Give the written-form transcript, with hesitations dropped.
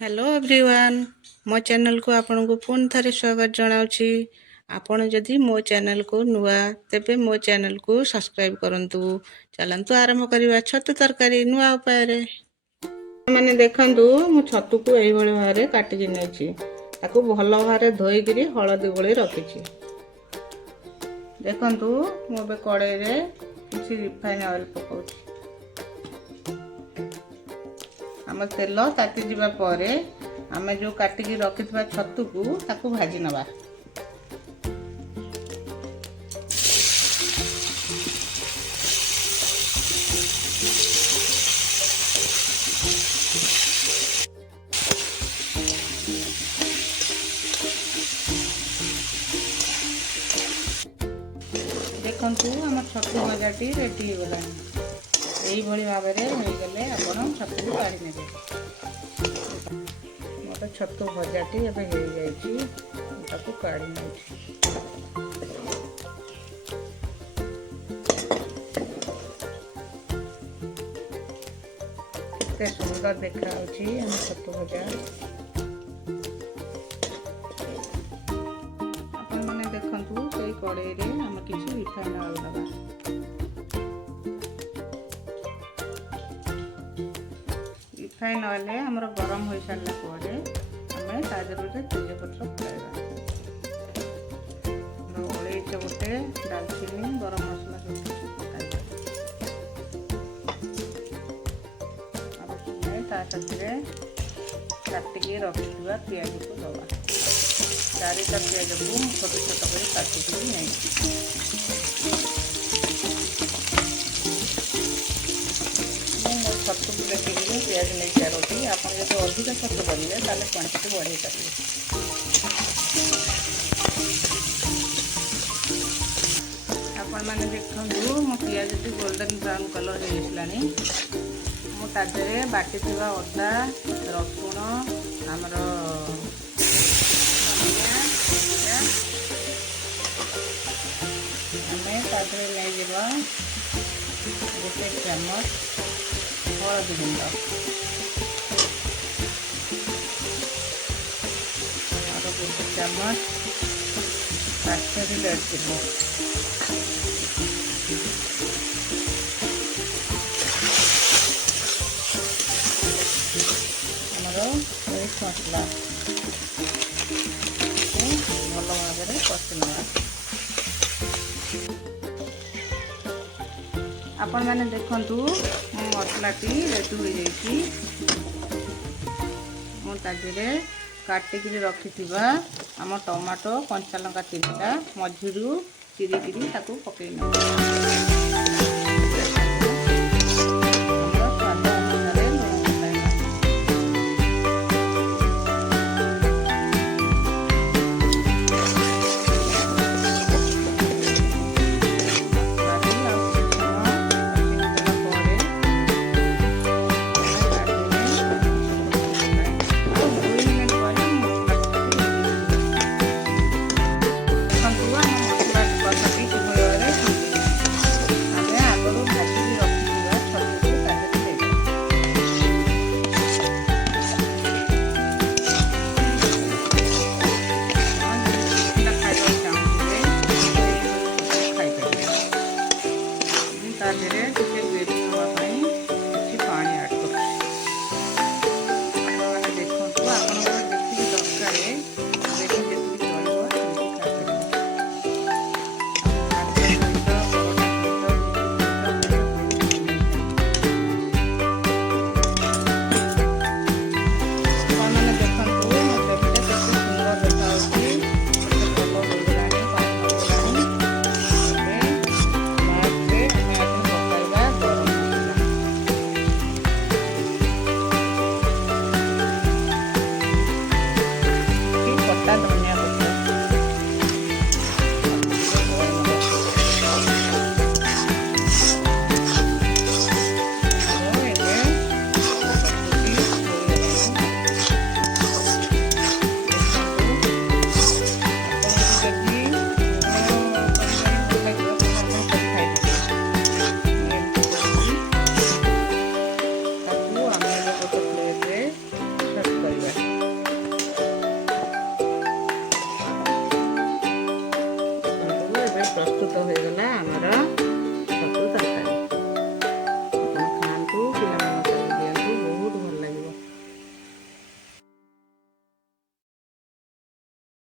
Hello everyone मो channel को आपन को पुन थारे स्वागत जनाउछि। आपन जदि मो चैनल को नुआ तेबे मो चैनल को सब्सक्राइब करंतु। चलंतु आरंभ करिवा छतु तरकारी नुआ उपाय रे। माने देखंतु मु छतु को एही भଳି भारे काटि कि नेछि। ताको भलो भारे धोई गिरी हळदी गोळे रखिछि। देखंतु मु बे कड़ाई रे किछि रिफाइन ऑयल पकाउछि। आम तेल ताती जीवा परे आमे जो काटिकी रखिथिबा छतु को ताकू भाजी नबा। देखंतु आम छतु भजाटी रेडी हो गलानी। एही भली भाबरे होई गले आपण छतु काढी नेबे। मोर छतु भजाटी एबे हे जाईची ताकू काढी नेछि। केते सुंदर देखा होची हम छतु भजा। आपण माने देखंतु सेई कड़ाई रे हम किछि रिफाइन ऑयल दबा। रिफाइन ऑयल हमर गरम हो सारला परे हमें ताजरे तेजपत्र पकाइबा। ओळेइच गोटे दालचीनी गरम मसला सब पकाइबा। अब हमें ता साथे काटिके रखिथुआ प्याज को दबा। चारिटा प्याज को छोट छोट कर काटिके नै छतु देखिए प्याज नहीं चारोटी आप जो अधिक छतु करेंगे ताले क्वांटिटी बढ़ाई पारे। आपण मैंने देखु मो प्याज गोल्डन ब्राउन कलर होइसलानी। मो ताजरे बाटी थिबा अदा रसुण हमर हमें ताजरे ले जेबा गोटे चामच हळदी गुंड और गोटे चामच काश्मीरी रेड चिली हमर मिक्स मसला भल भाव में कषि नवा। आपण मैंने देखंतु मसलाटी रेडी हो जाइए। मु ताजरे काटिकी रखिथिबा आम टमाटो कंचा लंका 3टा मझिरू चिरीकिरी ताकू पकई न।